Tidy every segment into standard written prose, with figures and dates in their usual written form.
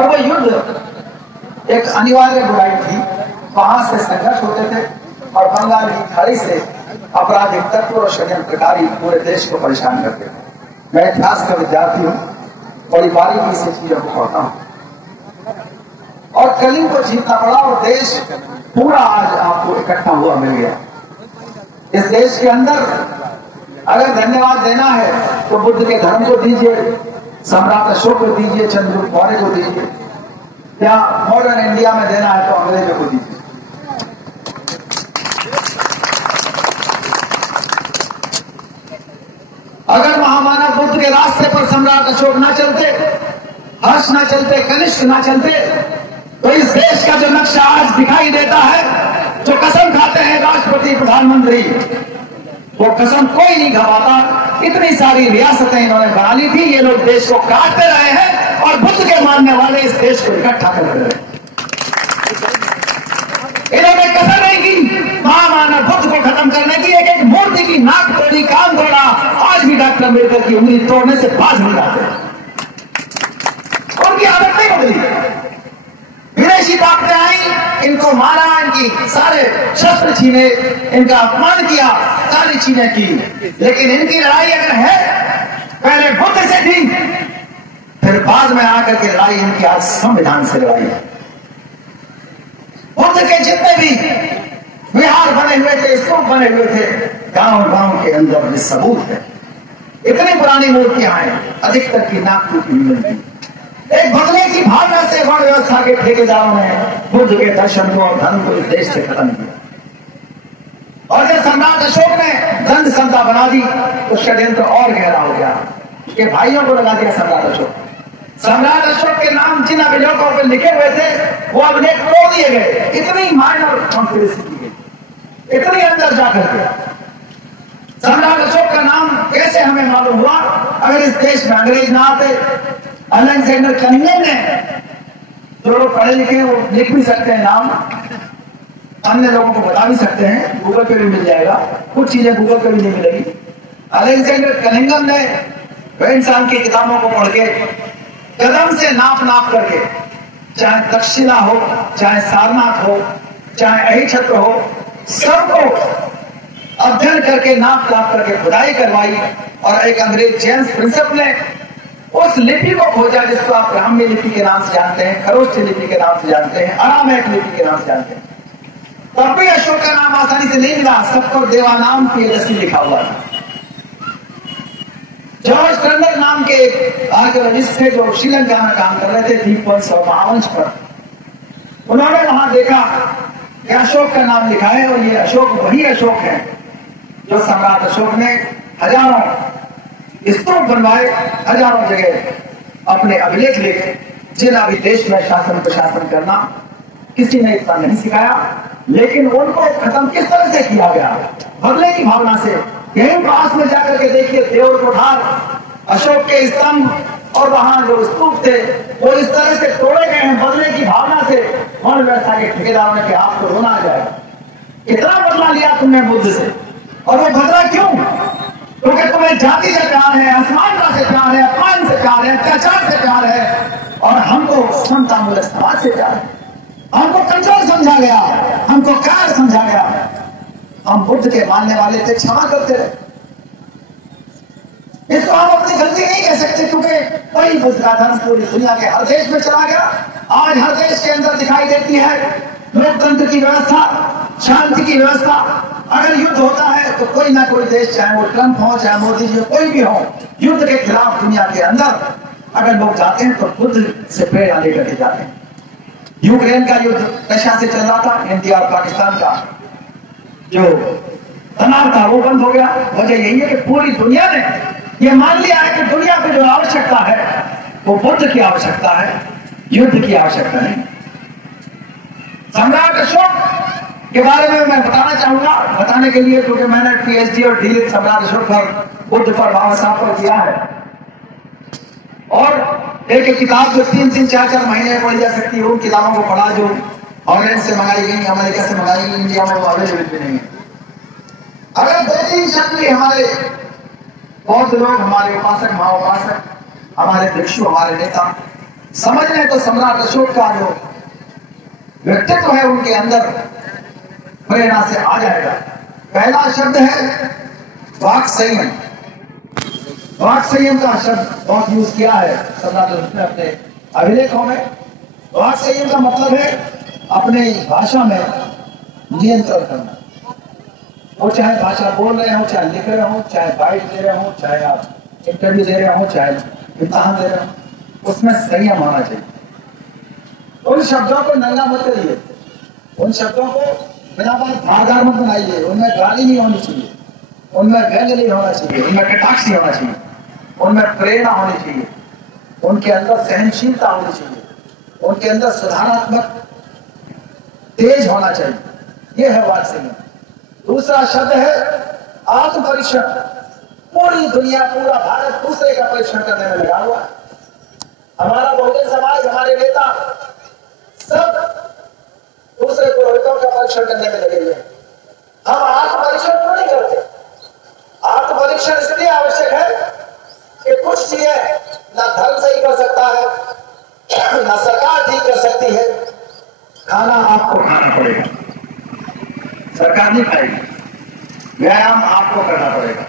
और वो युद्ध एक अनिवार्य बुराई थी। वहां से संघर्ष होते थे और बंगाल की खाड़ी से आपराधिक तत्व और षड्यंत्रकारी पूरे देश को परेशान करते थे। मैं इतिहास का विद्यार्थी हूँ, बड़ी बारीकी से चीजों को पढ़ता हूँ और कलिंग को जीतना पड़ा और देश पूरा आज आपको इकट्ठा हुआ मिल गया। इस देश के अंदर अगर धन्यवाद देना है तो बुद्ध के धर्म को दीजिए, सम्राट अशोक को दीजिए, चंद्रगुप्त मौर्य को दीजिए, या मॉडर्न इंडिया में देना है तो अंग्रेजों को दीजिए। अगर महामानव बुद्ध के रास्ते पर सम्राट अशोक ना चलते, हर्ष ना चलते, कनिष्क ना चलते, तो इस देश का जो नक्शा आज दिखाई देता है, जो कसम खाते हैं राष्ट्रपति प्रधानमंत्री, वो कसम कोई नहीं खवाता। इतनी सारी रियासतें इन्होंने बना ली थी, ये लोग देश को काटते रहे हैं और बुद्ध के मानने वाले इस देश को इकट्ठा करते रहे। इन्होंने कसम नहीं की महामानव बुद्ध को खत्म करने की। एक एक मूर्ति की नाक तोड़ी, कान तोड़ा, आज भी डॉक्टर अम्बेडकर की उंगली तोड़ने से बाज नहीं आते। उनकी आदत नहीं बदली। विदेशी ताकतें आई, इनको मारा, इनकी सारे शस्त्र छीने, इनका अपमान किया, सारी चीजें की, लेकिन इनकी लड़ाई अगर है पहले बुद्ध से थी, फिर बाद में आकर के लड़ाई इनकी आज संविधान से लड़ाई है। बुद्ध के जितने भी विहार बने हुए थे, स्तूप बने हुए थे, गांव के अंदर सबूत है। इतनी पुरानी मूर्तियां हैं, अधिकतर की नाक टूटी हुई मिलती। एक बदले की भावना से वर्ण व्यवस्था के ठेकेदारों ने बुद्ध के दर्शन को और धर्म को इस देश से खत्म किया। और जब सम्राट अशोक ने दंड संहिता बना दी तो षड्यंत्र और गहरा हो गया कि भाइयों को लगा दिया सम्राट अशोक। सम्राट अशोक के नाम जिन अभिलेखों पर लिखे हुए थे वो अभिलेख तोड़ दिए गए। इतनी माइनर कॉन्स्पिरेसी की गई, इतनी अंदर जाकर के। सम्राट अशोक का नाम कैसे हमें मालूम हुआ? अगर इस देश में अंग्रेज ना आते, अलेक्जेंडर कनिंघम ने, जो लोग पढ़े लिखे हैं वो लिख भी सकते हैं नाम, अन्य लोगों को बता भी सकते हैं, गूगल पे भी मिल जाएगा, कुछ चीजें गूगल पे भी नहीं मिलेगी। अलेक्जेंडर कनिंघम ने इंसान की किताबों को पढ़ के कदम से नाप नाप करके, चाहे तक्षशिला हो, चाहे सारनाथ हो, चाहे अहिछत्र हो, सबको अध्ययन करके नाप नाप करके खुदाई करवाई और एक अंग्रेज जेम्स प्रिंसेप ने उस लिपि को खोजा जिसको आप ब्राह्मी लिपि के नाम से जानते हैं, खरोष्ठी लिपि के नाम से जानते हैं, अरामैक लिपि के नाम से जानते हैं। तब भी अशोक का नाम आसानी से नहीं मिला, सबको देवानाम पीएलएससी लिखा हुआ था। जॉर्ज टर्नर नाम के आर्कियोलॉजिस्ट थे जो श्रीलंका में काम कर रहे थे द्वीपवंश और महावंश पर। उन्होंने वहां देखा कि अशोक का नाम लिखा है और ये अशोक वही अशोक है जो सम्राट अशोक ने हजारों स्तूप बनवाए, हजारों जगह अपने अभिलेख लिखे, जिन्हें अभी देश में शासन प्रशासन करना किसी ने इतना नहीं सिखाया, लेकिन उनको खत्म किस तरह से किया गया? बदले की भावना से। यहीं पास में जाकर के देखिए, देवर कोठार, अशोक के स्तंभ और वहां जो स्तूप थे वो इस तरह से तोड़े गए हैं बदले की भावना से। वर्ण व्यवस्था के ठेकेदारों ने कहा आपको रोना आ जाएगा, कितना बदला लिया तुमने बुद्ध से। और वो बदला क्यों? क्योंकि तुम्हें जाति से प्यार है, असमानता से प्यार है, अपमान से प्यार है, अत्याचार से प्यार है, और हमको समतामूलक समाज से प्यार है। हमको कमजोर समझा गया, हमको कार समझा गया। हम बुद्ध के मानने वाले थे, क्षमा करते रहे। इसको हम अपनी गलती नहीं कह सकते क्योंकि वही बुद्ध का धर्म पूरी दुनिया के हर देश में चला गया। आज हर देश के अंदर दिखाई देती है लोकतंत्र की व्यवस्था, शांति की व्यवस्था। अगर युद्ध होता है तो कोई ना कोई देश, चाहे वो ट्रंप हो, चाहे मोदी जी, कोई भी हो, युद्ध के खिलाफ दुनिया के अंदर अगर लोग जाते हैं तो बुद्ध से प्रेरणा लेकर के जाते हैं। यूक्रेन का युद्ध रशिया से चल रहा था, इंडिया और पाकिस्तान का जो तनाव था वो बंद हो गया। वजह यही है कि पूरी दुनिया ने ये मान लिया है कि दुनिया को जो आवश्यकता है वो बुद्ध की आवश्यकता है, युद्ध की आवश्यकता नहीं। सम्राट अशोक के बारे में मैं बताना चाहूंगा, बताने के लिए क्योंकि मैंने पीएचडी और डी सम्राट अशोक पर, बुद्ध पर, बाबा साहब पर किया है। और एक किताब जो 3-3, 4-4 महीने में पढ़ी जा सकती है, उन किताबों को पढ़ा जो ऑनलाइन से मंगाई गई, अमेरिका से मंगाई गई, इंडिया में वो अवेलेबल भी नहीं है। अगर 2-3 शब्द भी हमारे बौद्ध लोग, हमारे उपासक, महाउपासक, हमारे भिक्षु, हमारे नेता समझ लें तो सम्राट अशोक का जो व्यक्तित्व है उनके अंदर प्रेरणा से आ जाएगा। पहला शब्द है वाक संयम। वाक संयम का शब्द बहुत यूज किया है सम्राट अशोक ने अपने अभिलेखों में। वाक संयम का मतलब है अपने भाषा में नियंत्रण करना। वो चाहे भाषा बोल रहे हो, चाहे लिख रहे हो, चाहे बाइट दे रहे हो, चाहे आप इंटरव्यू दे रहे हो, चाहे इम्तिहान दे रहे हो, उसमें संयम होना चाहिए। उन शब्दों को नंगा मत करिए, उन शब्दों को बिना बात धारदार मत बनाइए। उनमें गाली नहीं होनी चाहिए, उनमें व्यंग नहीं होना चाहिए, उनमें कटाक्ष नहीं होना चाहिए, उनमें प्रेरणा होनी चाहिए, उनके अंदर सहनशीलता होनी चाहिए, उनके अंदर सुधारात्मक तेज होना चाहिए। यह है वाक संयम। दूसरा शब्द है आत्म परीक्षण। पूरी दुनिया, पूरा भारत दूसरे का परीक्षण करने में लगा हुआ है। हमारा बहुजन समाज, हमारे नेता सब दूसरे पुरोहितों का परीक्षण करने में लगे हुए हैं। हम आत्म परीक्षण क्यों नहीं करते? आत्म परीक्षण इसलिए आवश्यक है कि कुछ चीजें ना धर्म सही कर सकता है, ना सरकार ठीक कर सकती है। खाना आपको खाना पड़ेगा, सरकार नहीं खाएगी। व्यायाम आपको करना पड़ेगा,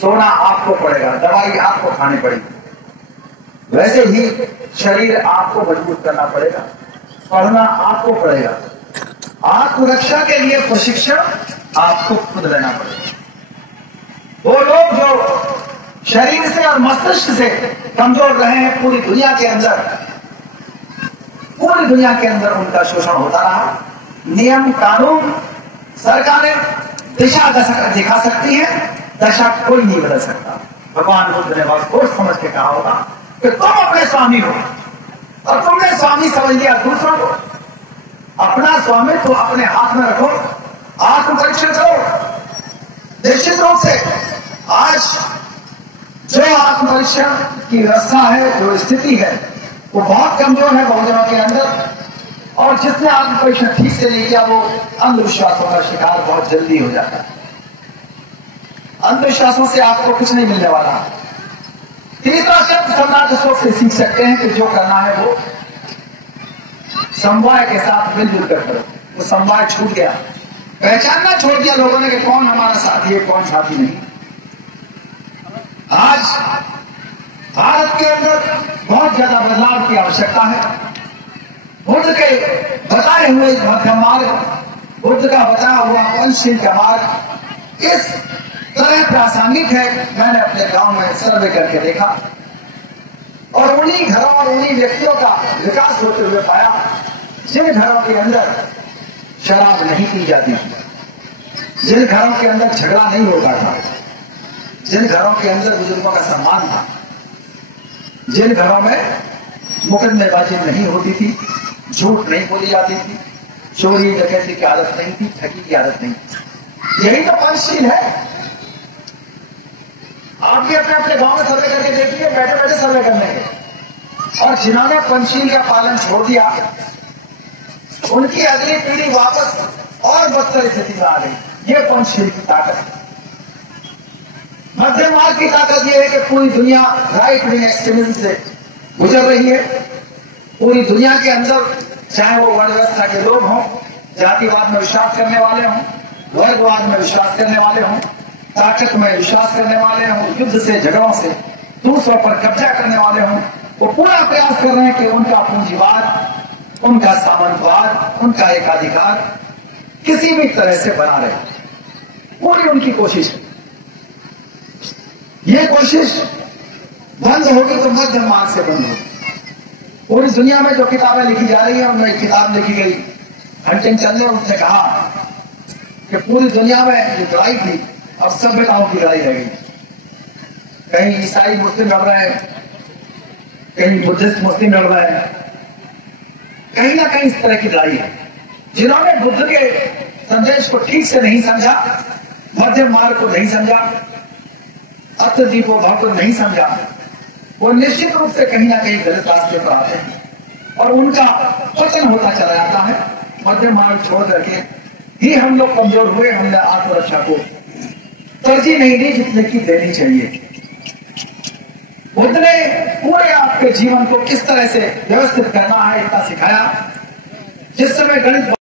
सोना आपको पड़ेगा, दवाई आपको खानी पड़ेगी। वैसे ही शरीर आपको मजबूत करना पड़ेगा, पढ़ना आपको पड़ेगा। आत्मरक्षा के लिए प्रशिक्षण आपको खुद लेना पड़ेगा। वो लोग जो शरीर से और मस्तिष्क से कमजोर रहे हैं, पूरी दुनिया के अंदर उनका शोषण होता रहा। नियम कानून सरकारें दिशा दिखा सकती है, दशा कोई नहीं बदल सकता। भगवान बुद्ध ने बहुत सोच समझ के कहा होगा कि तुम अपने स्वामी हो और तुमने स्वामी समझ लिया दूसरों को। अपना स्वामी तो अपने हाथ में रखो, आत्म परीक्षण करो। निश्चित रूप से आज जो आत्म परीक्षण की व्यवस्था है, जो स्थिति है, वो बहुत कमजोर है बहुजनों के अंदर। और जिसने आत्म परीक्षण ठीक से नहीं किया वो अंधविश्वासों का शिकार बहुत जल्दी हो जाता है। अंधविश्वासों से आपको कुछ नहीं मिलने वाला। तीसरा शब्द सम्राट अशोक से सीख सकते हैं कि जो करना है वो समवाय के साथ मिलजुल कर करो। वो समवाय छूट गया, पहचानना छोड़ दिया लोगों ने कि कौन हमारा साथी है, कौन साथी नहीं। आज भारत के अंदर बहुत ज्यादा बदलाव की आवश्यकता है। बुद्ध के बताए हुए मध्यम मार्ग, बुद्ध का बताया हुआ पंचशील का मार्ग इस तरह प्रासंगिक है। मैंने अपने गांव में सर्वे करके देखा और उन्हीं घरों और उन्हीं व्यक्तियों का विकास होते हुए पाया जिन घरों के अंदर शराब नहीं पी जाती थी, जिन घरों के अंदर झगड़ा नहीं होता था, जिन घरों के अंदर बुजुर्गों का सम्मान था, जिन घरों में मुकदमेबाजी नहीं होती थी, झूठ नहीं बोली जाती थी, चोरी डकैती की आदत नहीं थी, ठगी की आदत नहीं थी। यही तो पंचशील है। आप भी अपने अपने गांव में सर्वे करके देखिए, बैठे बैठे सर्वे करने के। और जिन्होंने पंचशील का पालन छोड़ दिया उनकी अगली पीढ़ी वापस और बदतर स्थिति में आ गई। ये पंचशील की ताकत है। मध्यम मार्ग की ताकत यह है कि पूरी दुनिया राइट विंग एक्सट्रीमिज्म से गुजर रही है। पूरी दुनिया के अंदर चाहे वो वर्ण व्यवस्था के लोग हों, जातिवाद में विश्वास करने वाले हों, वर्गवाद में विश्वास करने वाले हों, ताकत में विश्वास करने वाले हों, युद्ध से झगड़ों से दूसरों पर कब्जा करने वाले हों, वो पूरा प्रयास कर रहे हैं कि उनका पूंजीवाद, उनका सामंतवाद, उनका एकाधिकार किसी भी तरह से बना रहे। पूरी उनकी कोशिश है। ये कोशिश बंद होगी तो मध्यम मार्ग से बंद होगी। पूरी दुनिया में जो किताबें लिखी जा रही है, उनमें एक किताब लिखी गई हंटिंगटन ने, उसने कहा कि पूरी दुनिया में जो लड़ाई थी अब सभ्यताओं की लड़ाई रह गई। कहीं ईसाई मुस्लिम लड़ रहे हैं, कहीं बुद्धिस्ट मुस्लिम लड़ रहे हैं, कहीं ना कहीं इस तरह की लड़ाई है। जिन्होंने बुद्ध के संदेश को ठीक से नहीं समझा, मध्यम मार्ग को नहीं समझा, अत्यदीपो भाव को नहीं समझा, वो निश्चित रूप से कहीं ना कहीं गलत रास्ते पर आते हैं और उनका पतन होता चला जाता है। मध्यम मार्ग छोड़ करके ही हम लोग कमजोर हुए। हमने आत्मरक्षा को तरजीह नहीं दी जितने की देनी चाहिए। बुद्ध ने पूरे आपके जीवन को किस तरह से व्यवस्थित करना है इतना सिखाया। जिस समय गणित